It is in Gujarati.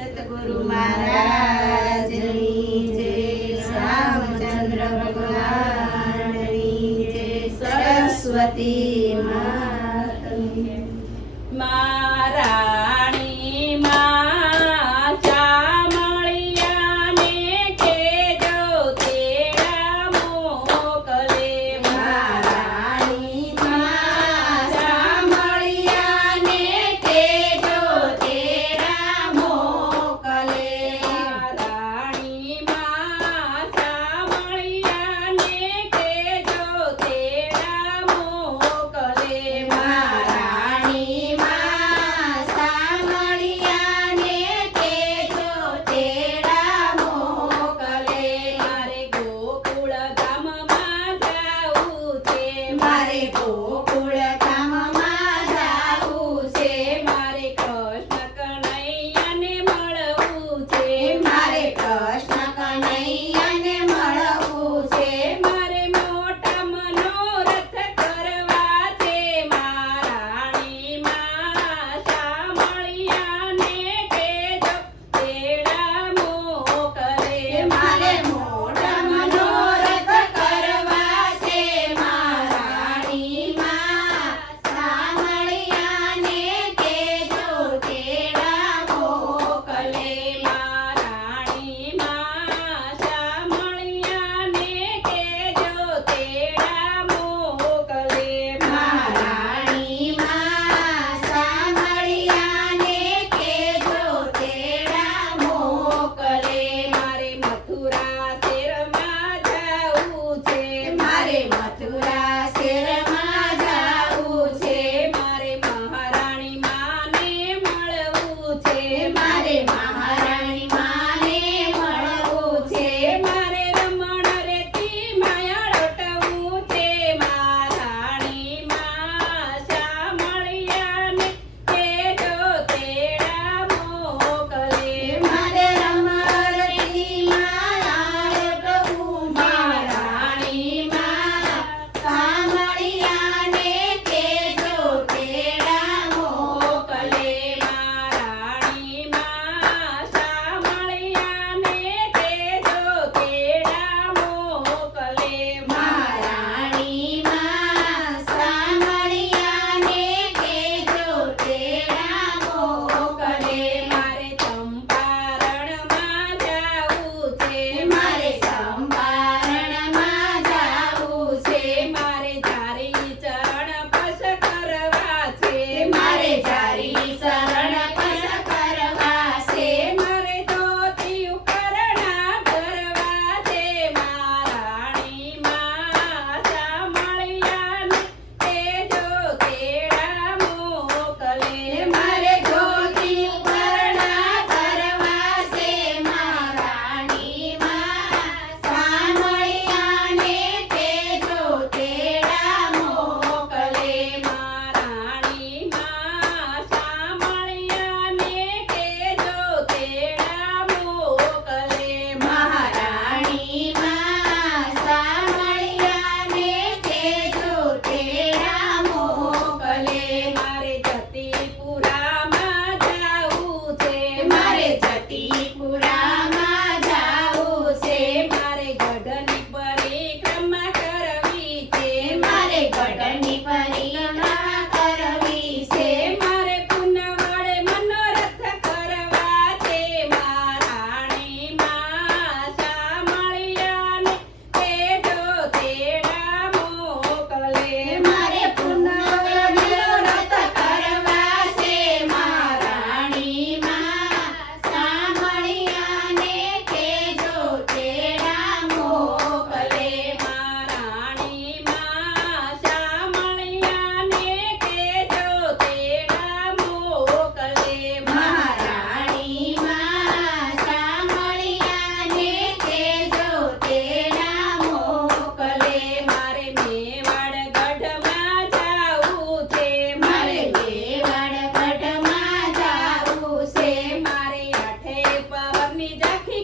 સતગુરુ મહારાજની જય શ્યામચંદ્ર ભગવાનની જય સરસ્વતી માતની જય. gosh. ಮಾತು me, Jackie.